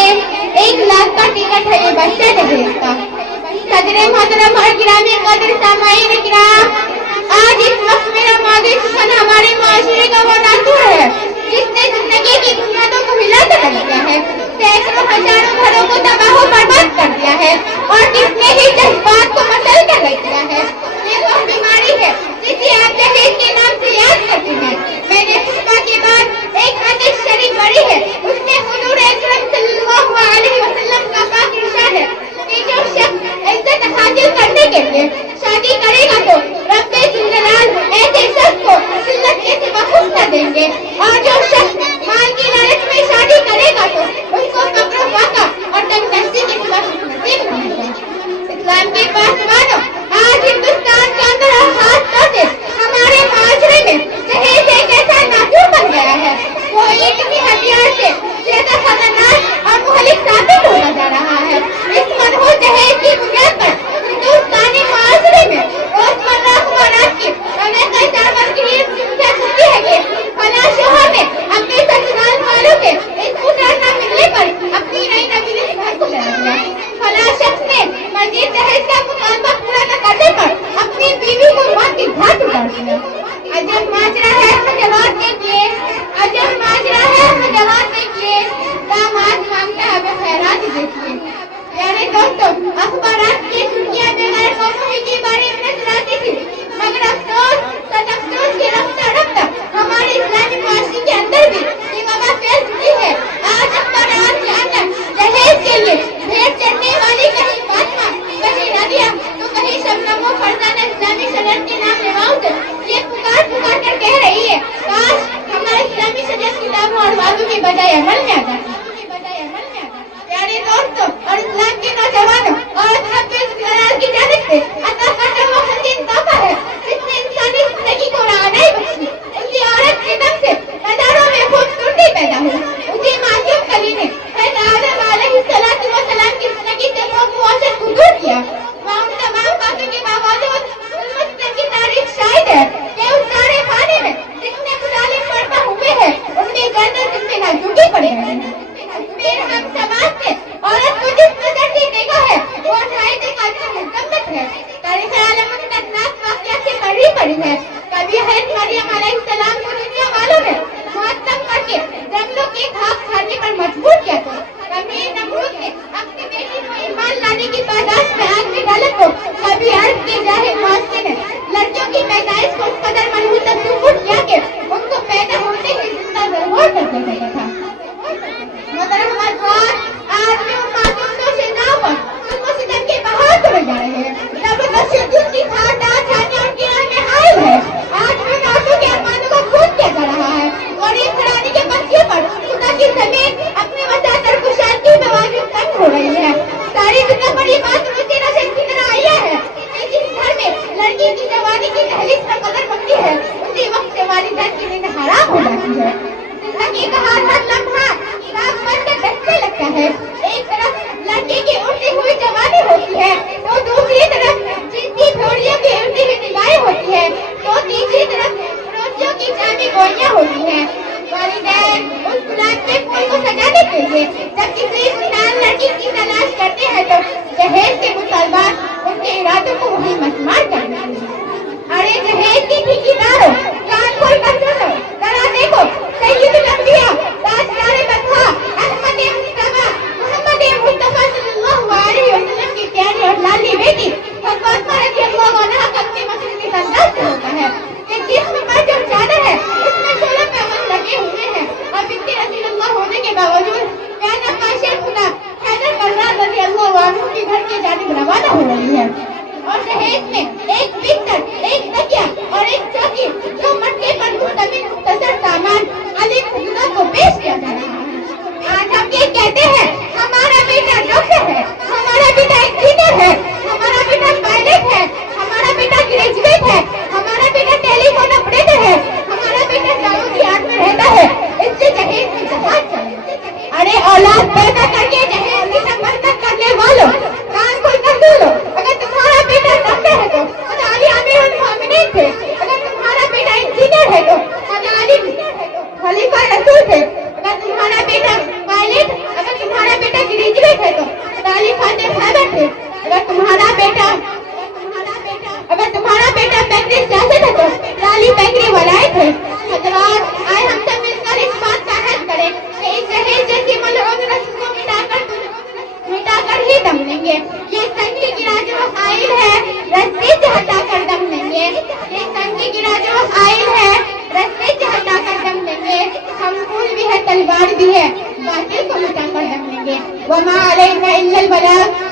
है 1 लाख का टिकट है ये बच्चे दहेज का। सदर मोहतरम और गिरामी कदर सामाईन इकराम, आज इस वक्त मेरा मौजूद सुखन हमारे माशरे का वो नासूर है जिसने जिंदगी की बुनियादों को हिला कर रख दिया है, सैकड़ों हजारों घरों को तबाह बर्बाद कर दिया है और कितने ही जज्बात को मसल कर रख दिया है। ये वो बीमारी है जिसे आप दहेज के नाम से याद करते हैं। मैंने खुतबा के बाद एक हदीस शरीफ पढ़ी है, उसमें हुजूर अकरम सल्लल्लाहु अलैहि वसल्लम का पाक इरशाद है कि जो शख्स इज्जत हासिल करने के लिए शादी करेगा तो रब्बे जुल्जलाल ऐसे शख्स को जिल्लत के सिवा कुछ न देंगे, और जो शख्स माल की लालच में शादी करेगा तो उसको कब्र फाका और तंगदस्ती के सिवा कुछ नसीब न होगा। इस्लाम के पासवानों, आज हिंदुस्तान के अंदर हाथ धोते हमारे माशरे में दहेज एक ऐसा नासूर बन गया है, वो एक ही हथियार से ज्यादा खतरनाक और मुहलिक साबित होता जा रहा है। इस मनहूस दहेज की बुनियाद पर हिंदुस्तानी माशरे में रोजमर्रा खुराक की हमें कई दामन की क्या सुनती है कि फला शोहर ने अपने ससुराल वालों के स्कूटर न मिलने पर अपनी नई नवीली घर को जला दिया, फला शख्स ने मजीद दहेज का मुतालबा पूरा न करने पर अपनी बीवी को मौत की घाट उतार दिया। अजब माजरा है, जवाब दीजिए, अजब माजरा है, जवाब दीजिए। दामाद मांगता है खैरात देखिए। प्यारे दोस्तों, अखबारात की सुर्खियां बेगैर कौमों के बारे में नजर आती थी, मगर अफसोस के रफ्ता रफ्ता हमारे इस्लामी माशरे के अंदर भी ये वबा फैल चुकी है। आज अखबारात के अंदर दहेज के लिए भेंट चढ़ने वाली कहीं फातिमा, कहीं नदिया, तो कहीं शबनम व फरजाना इस्लामी शरीयत के नाम लेवाओं से ये पुकार कर कह रही है, काश हमारे इस्लामी शरीयत किताबों और वादों के बजाय अमल में आ जाती। प्यारे दोस्तों और इस्लाम के नौजवानों, औरत रब्बे जुल्जलाल की जानिब से अता करता हुआ हसीन तोहफा है जिसने इंसानी जिंदगी को राहनुमाई बख्शी। उसी औरत के दम से हजारों में खूबसूरती पैदा हुई। उसी मासूम कली ने हज़रत आदम अलैहिस्सलातु वस्सलाम की जिंदगी से मुआशर को दूर किया। वहाँ उन तमाम बातों के बावजूद उस मुस्लिम की तारीफ शायद है कि उस सारे खाने में जितने मुजालिम पड़ता हुए हैं उनमें गर्दन जिसमें नाजुकी पड़ गई है। फिर हम समाज ने औरत को जिस नजर से देखा है वो शायद एक आदमी मुकम्मत है। तारीख आलम में नाक वाक़या से पड़ी है। कभी हज़रत मरियम अलैहिस्सलाम को दुनिया वालों ने मुअत्तम करके जंगलों के घास खाने पर मजबूर किया था। कभी नमरूद ने अपनी बेटी को ईमान लाने की पादाश में आग में डाला तो कभी अर्ज के जाहिल माशरे ने लड़कियों की पैदाइश को उस कदर मनहूस तस्वुर किया कि उनको पैदा होते ही जिंदा ज़रूर कर दिया गया था। मोहतरम हज़रात, आज भी उन मासूमों से नाम जुल्म सितम के बहार तोड़े जा रहे हैं। जबरदस्ती दूध की खाट आज उनकी राह में हायल है। आज भी औरतों के अरमानों को खून किया जा रहा है और इस घराने के बच्चे पर खुदा की जमीन अपने वसात और कुशादगी में वाजिब तंग हो रही है। सारी दुनिया पर ये बात रोज़े नशर की तरह आई है कि जिस घर में लड़की की जवानी की दहलीज पर कदर बनती है उसी वक्त से वालिदैन की नींद हराम हो जाती है। जिंदगी का हर लम्हा रात भर के बच्चे लगता है। एक तरफ लड़की की उड़ती हुई जवानी होती है तो दूसरी तरफ जिनकी भौरियों की उड़ती हुई निगाहें होती है तो तीसरी तरफ रोटियों की जामी गोलियां होती हैं। वालिदैन उस गुलाब के फूल को सजाने के लिए जब किसी सुंदर लड़की की तलाश करते हैं तो दहेज के मुतालबात उनके इरादों को वही मस्मार कर देते हैं। अरे दहेज की ठेकेदारों, कान खोल कर सुनो, जरा देखो, सैयदुल अंबिया ताजदारे बता अहमद मुस्तफा मोहम्मद मुस्तफा सल्लल्लाहु अलैहि वसल्लम की प्यारी और लाली बेटी फातिमा रज़ियल्लाहु अन्हा का अपने मसले के अंदाज से होता है कि जिस्म पर जो चादर है उसमें 16 पैबंद लगे हुए हैं और बिनते रसूलुल्लाह होने के बावजूद प्यारा माशर खुदा हैदर बर्रार रज़ियल्लाहु अन्हु के घर के जानिब रवाना हो रही है। और दहेज में एक बिस्तर, एक तकिया और एक चौकी जो मटके पर मुश्तमिल मुख्तसर सामान अली खुदा को पेश किया जा रहा है। आज हम ये कहते हैं हमारा बेटा डॉक्टर है, हमारा बेटा इंजीनियर है, हमारा बेटा पायलट है, हमारा बेटा ग्रेजुएट है, हमारा बेटा टेलीफोन ऑपरेटर है, हमारा बेटा दाऊदी आर्ट में रहता है। इससे दहेज की जहाज चले। अरे औलाद पैदा करके दहेज की संबंध करने वालों, कान खोल कर सुन लो, अगर तुम्हारा बेटा डॉक्टर है तो अली अमीरुल मोमिनीन थे, अगर तुम्हारा बेटा इंजीनियर है तो अली ہماری بھی ہے، باطل کو مٹا کر رکھیں گے۔ وما علینا الا البلاغ